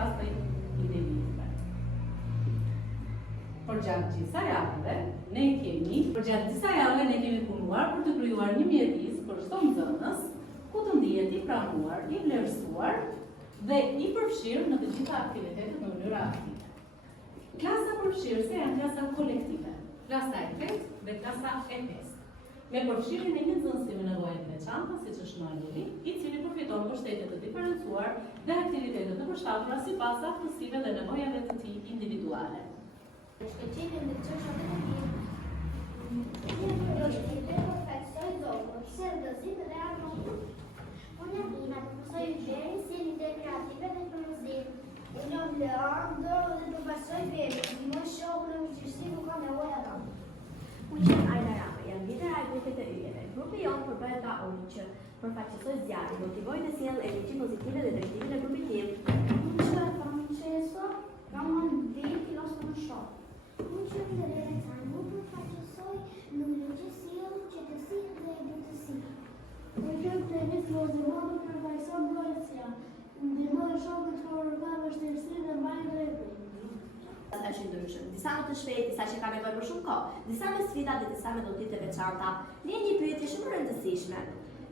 flas për idealizme. Por gjatë disa javëve ne kemi punuar për të krijuar një mjedis për çdo nxënës ku të ndihet i pranuar, i vlerësuar dhe i përfshirë në të gjitha aktivitetet në mënyrë aktive. Klasa përfshirëse janë klasa kolektive, klasa e 3 dhe klasa e 5. Me përfshirjen e një nxënësi me nevoja të veçanta, siç është Noeli, i cili përfiton mbështetje të diferencuar dhe aktivitete të përshtatura sipas aftësive dhe nevojave të tij individuale. Shkëlqimi në çështjet e tij. Një profesor zonë, seriozitet dhe harmoni. Unë ina profesor Gjeri, si ide kreative dhe frymëzim. Unë Leandro dhe profesor Veri, më shoh në mëngjesit ku ka nevojë ata. Unë qenë Ajda Rama, jam lider e grupit të yjeve. Grupi jonë përbëhet nga unë që përfaqësoj zjarri, motivoj dhe sjell energji pozitive dhe drejtimin e grupit tim. Unë që Francesco, Ramon Veri, filozofë në shoh. Unë që Lorenza, më përfaqësoj në legjësinë, qetësinë dhe drejtësinë. Unë që Denis Lozimon, përfaqësoj Valencia, ndihmoj shokët të organizojnë vështirësinë dhe mbajnë rregull. Është ndryshëm. Disa më të shpejtë, disa që ka nevojë për shumë kohë, disa me sfida dhe disa me dotime të veçanta. Një pyetje shumë e rëndësishme.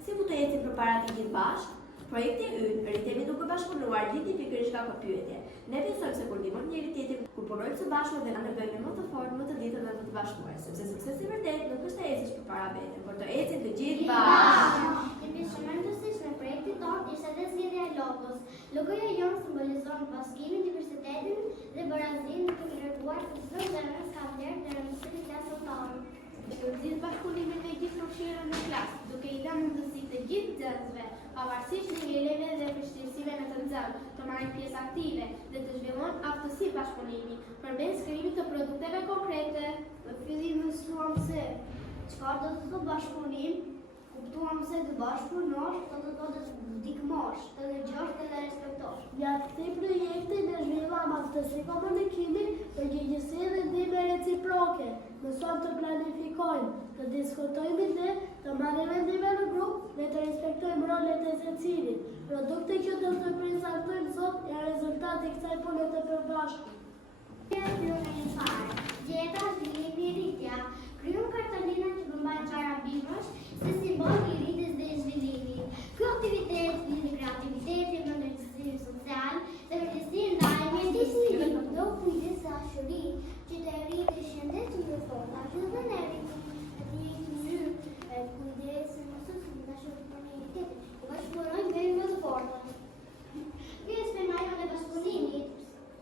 Si mund të ecim përpara të gjithë bashkë? Projekti ynë, rritemi duke bashkëpunuar, lidhni pikërisht nga kjo pyetje. Ne besojmë se kur ndihmojmë njëri tjetrin, kur punojmë së bashku dhe ne bëjmë më të fortë, më të lidhur dhe më të bashkuar, sepse suksesi i vërtet nuk është të ecësh përpara vete, por të ecim të gjithë bashkë. Një pjesë shumë e rëndësishme në projektin tonë ishte edhe zgjedhja e logos. Logoja jonë simbolizon bashkimin, diversitetin dhe barazinë të treguar se çdo nxënës ka vlerë dhe rëndësi në klasën tonë. Shpërdit bashkëpunimin e gjithë përfshirën në klasë, duke i dhënë mundësi të gjithë nxënësve, pavarësisht niveleve dhe vështirësive në të nxënë, të marrin pjesë aktive dhe të zhvillojnë aftësi bashkëpunimi, përmes krijimit të produkteve konkrete. Në fillim mësuam se çfarë do të thotë bashkëpunim, kuptuam se të bashkëpunosh do të thotë të ndihmosh, të dëgjosh dhe të respektosh. Gjatë këtij projekti ne zhvilluam aftësi komunikimi, përgjegjësi dhe ndihmë reciproke. Mësuam të planifikojmë, të diskutojmë ide, të marrim vendime në grup dhe të respektojmë rolet e secilit. Produktet që do të prezantojmë sot janë rezultati i kësaj pune të përbashkët. Gjeta zhvillimi i rritja. Krijum kartolina që përmbajnë çara bimësh si simbol i rritjes dhe zhvillimit. Ky aktivitet lidh kreativitetin me ndërgjegjësinë social dhe vlerësinë ndaj mjedisit. Do kujdes dashuri që të rritë shëndetin e fortë, ashtu dhe ne rritim kujdesin ose dashuri për mjedisit. Bashkëpunojmë deri më të fortë. Pjesë e majën e bashkëpunimit.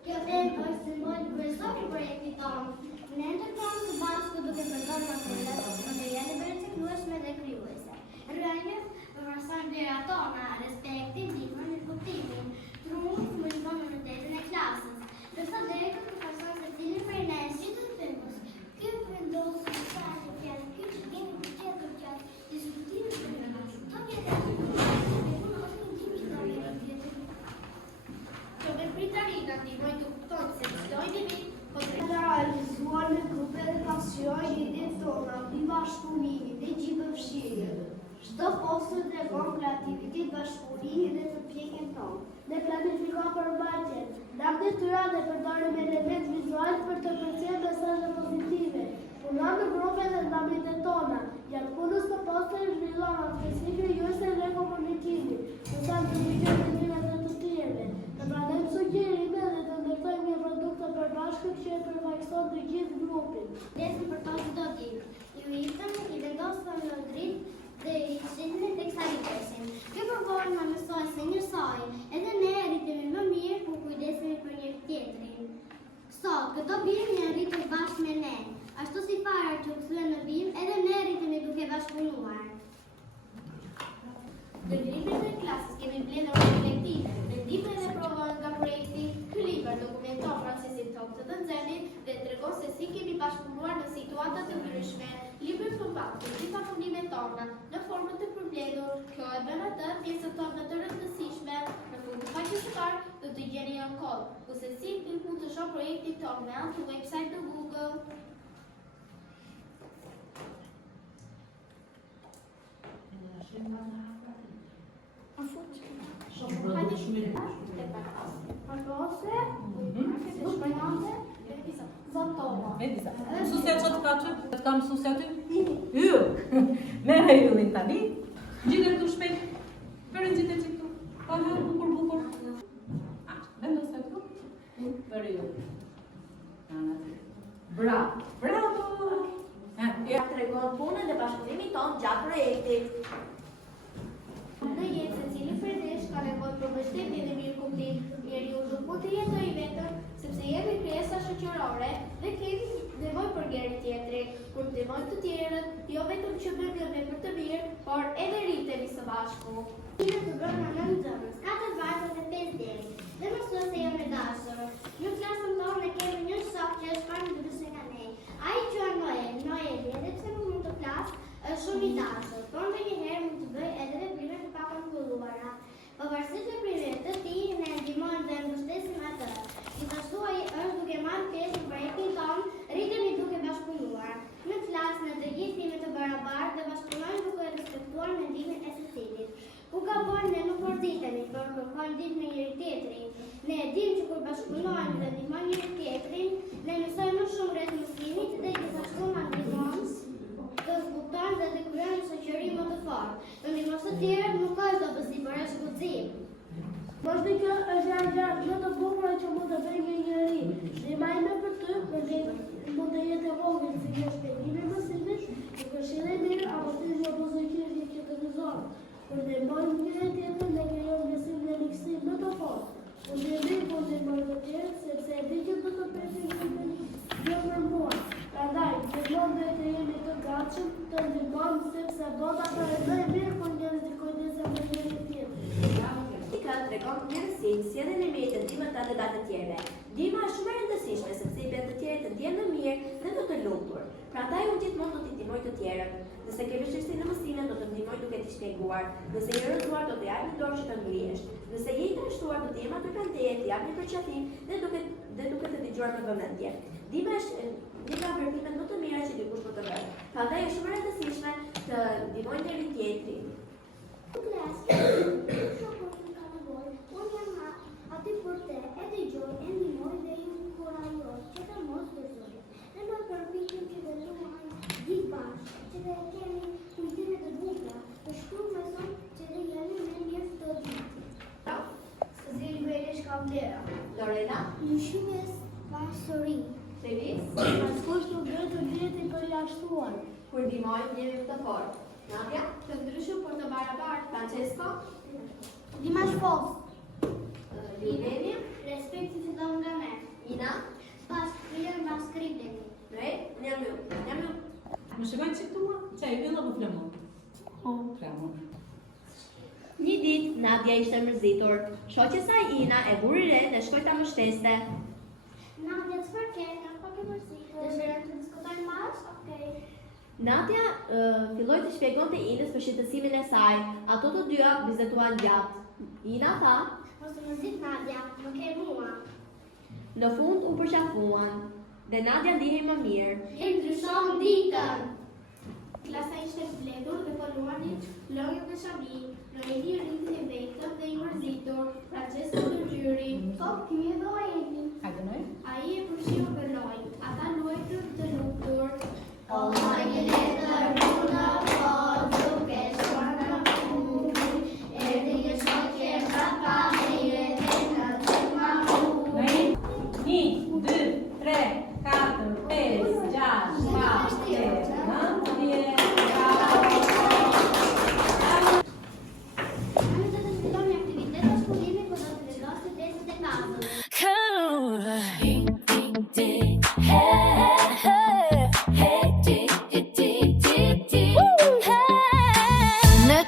Kjo temë është simbol kryesor i projektit tonë. Ne ndërtojmë së bashku duke përdorur materiale reciklueshme dhe krijuese. Rrënjët përmirësojnë vlerat tona, respektin, ndihmën dhe kuptimin. Truni simbolizon unitetin e klasës. Ndërsa drekët përfaqësojnë secilin prej nesh që të themës. Ky vendos mesazhe fjalë ky që kemi për tjetër gjatë diskutimit për nesh. Do jetë Pritarina ndihmojnë të kuptojnë se çdo individ Të realizuar në grupe dhe pasion idetë tona, i bashkëpunimi dhe gjithëfshirje. Çdo postër tregon kreativitet, bashkëpunimi dhe përpjekjen tonë. Ne planifikojmë përmbajtjen, ndam detyra dhe përdorim element vizual për të përcjellë mesazhe pozitive. Punojmë në grupe dhe ndamitet tona. Gjatë punës të postër zhvillojmë aftësi krijuese dhe komunikimi. Mësojmë të dëgjojmë mendimet e të tjerëve. Të pranojmë sugjerime dhe të ndërtojmë një produkt të përbashkët që e përfaqëson të gjithë grupin. Lesën për to çdo ditë. Ju itëm, i vendosëm në dritë dhe i shitnin tek sa i presin. Kjo përbërë në mësoj se njësoj, edhe ne rritemi më mirë ku kujdesemi për njëri tjetrin. Sot, këto bimë janë rritur bashkë me ne. Ashtu si fara që u kthyen në bimë, edhe ne rritemi duke bashkëpunuar. Në librin e klasës kemi mbledhur reflektive, vendime dhe prova nga projekti. Ky libër dokumenton procesin tonë të nxënit dhe tregon se si kemi bashkëpunuar në situata të ndryshme. Libri përmban të gjitha fundimet tona në formën të përmbledhur. Kjo e bën atë pjesën tonë më të rëndësishme. Në fund të faqes së parë do të gjeni një kod, ku secili mund të shohë projektin tonë me anë të website të Google. Hajde shumë mirë. Argose, shpajnante, Zotova. Mediza. Mësusja çfarë ka aty? Të ka mësusja aty? Yll. Merë yllin tani. Gjite këtu shpejt. Përën gjite që këtu. Pa bukur. Vendos këtu. Përë yll. Bravo. Ja tregon punën dhe bashkëpunimit tonë gjatë projektit. Në jetë se cili përdesh ka nevojë për mbështetje dhe mirëkuptim, njeriu nuk mund të jetojë vetëm, sepse jemi krijesa shoqërore dhe kemi nevojë për njëri tjetrin. Kur ndihmojmë të tjerët, jo vetëm që bëjmë një vepër të mirë, por edhe rritemi së bashku. Në të brona 9 nxënës, 4 vajza dhe 5 djeli. Dhe mësuese jam e dashur. Në klasën tonë ne kemi një shok që është parë ndryshe nga ne. Ai quhet Noeli, edhe pse nuk mund të flas, është shumë i dashur. Por ndonjëherë mund të bëjë edhe veprime të pakontrolluara. Pavarësisht veprimeve të tij, ne ndihmojmë dhe mbështesim atë. Gjithashtu ai është duke marrë pjesë në projektin tonë, rritemi duke bashkëpunuar. Në klasë ne të gjithë jemi të barabartë dhe bashkëpunojmë duke respektuar mendimin e secilit. Ku ka bërë ne nuk përzitemi, por kërkojmë ndihmë me njëri tjetrin. Ne e dimë që kur bashkëpunojmë dhe ndihmojmë njëri tjetrin, ne mësojmë më shumë rreth muslimit dhe gjithashtu na ndihmon të zbutojmë dhe të krijojmë një shoqëri më të fortë. Të ndihmosh të tjerët nuk është dobësi, por është guxim. Mos kjo është një të bukur që mund të bëjë një njeri. Ndihmojmë për ty, mund të jetë e vogël si një shpjegim i mësimit, një këshillë e mirë apo të një pozitiv që të gëzon. Kur ndihmojmë njëri tjetrin, ne krijojmë besim dhe mikësi më të fortë. Ndihmojmë të tjerët sepse e di që do të presim jo për mua. Prandaj, ndihmojmë dhe të jemi të gatshëm të ndihmojmë sepse bota ka e bëjë mirë kur njerëzit kujdesen për njëri tjetrin. Ka tregon mirësinë si edhe në mjetet ndihmëtar dhe të tjerëve. Ndihma është shumë e rëndësishme sepse i bën të tjerët të ndjehen më mirë dhe të lumtur. Prandaj unë gjithmonë do t'i ndihmoj të tjerët. Nëse ke vështirësi në mësime, do të ndihmoj duke t'i shpjeguar. Nëse je rrëzuar, do të jap një dorë që të ngrihesh. Nëse je i dështuar, do të jem aty pranë teje, t'i jap një përqafim dhe duke të dëgjuar me vëmendje. Ndihma është një nga veprimet më të mira që dikush mund të bëjë. Prandaj është shumë e rëndësishme të ndihmojmë njëri tjetrin. Aty për te, e dëgjoj, e ndihmoj dhe ju inkurajoj që të mos gëzoj. Ne do përpiqem që të luajmë gjithë bashkë, që të kemi kujtime të bukura, të shkruajmë son që të jemi me njerëz të ditë. Zili Belesh ka vlera. Lorena, Në shumes bashkëri. Tevis, Askush nuk duhet të vjetë i përjashtuar. kur ndihmojmë njëri të fortë. Nadia, Të ndryshëm por të barabartë. Francesco, Dimash Fos. Liveni, Respekti fillon nga ne. Ina, Bashkërinë bashkëritemi. Rej, jam ju. Më shikoj që këtu mua? Çaj yll apo flamur? Flamur. Një ditë, Nadia ishte mërzitur. Shoqesa Ina e vuri re dhe shkoi ta mbështeste. Nadia, çfarë ke? Nga pak e mërzitur. Dëshiron të diskutojmë bashkë? Okej. Nadia filloi të shpjegonte Inës për shqetësimin e saj. Ato të dyja bizetuan gjatë. Ina tha, Mos të mërzit Nadia, më ke mua. në fund u përqafuan dhe Nadia ndihej më mirë. E ndryshon ditën. Klasa ishte mbledhur dhe folluanin Lori dhe Shami, Noeli rriti i vetëm dhe i mërzitur, Francesco ndërgjyri. Top, kimi e dojeni. Hajde noi. Ai e përshiu për lojë, ata luajtën të lumtur.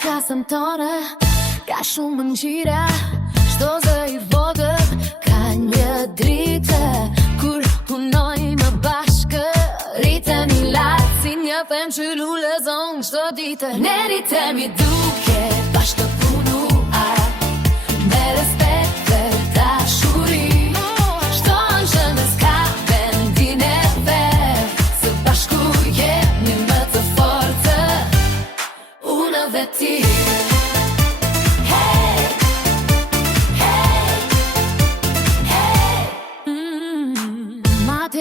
Klasën tonë ka shumë mëngjira, çdo zë i vogël ka një dritë. Kur punojmë bashkë, rritemi lart si një pemë që lulezon çdo ditë. Ne rritemi duke bashkëpunuar, me respekt dhe dashuri. Çdo anxhënës ka vendin e vet, së bashku jemi më të fortë. Unë dhe ti. Hey!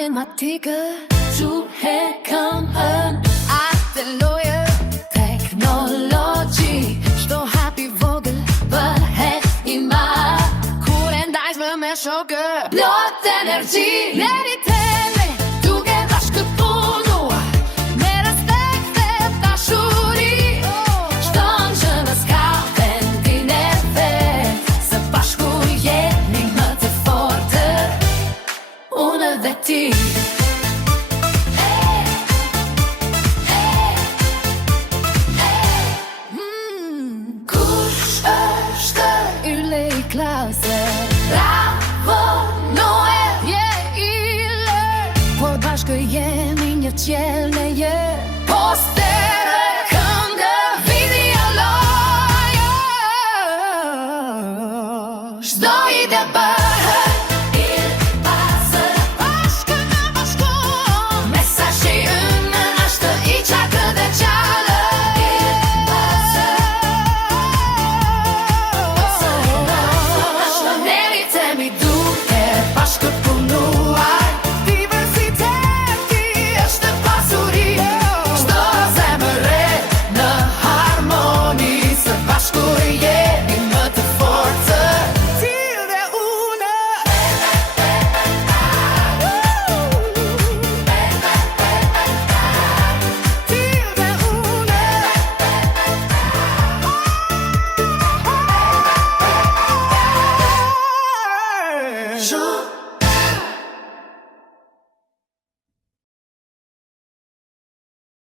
matematikë quhet atë loje teknologji çdo hap I vogël bëhet I madh kur e ndajsh me shokë plot energji deri tele duke bashkëpunu me respekt e dashuri çdo gjë në ska vendin e vet së bashku jemi më të fortë unë dhe ti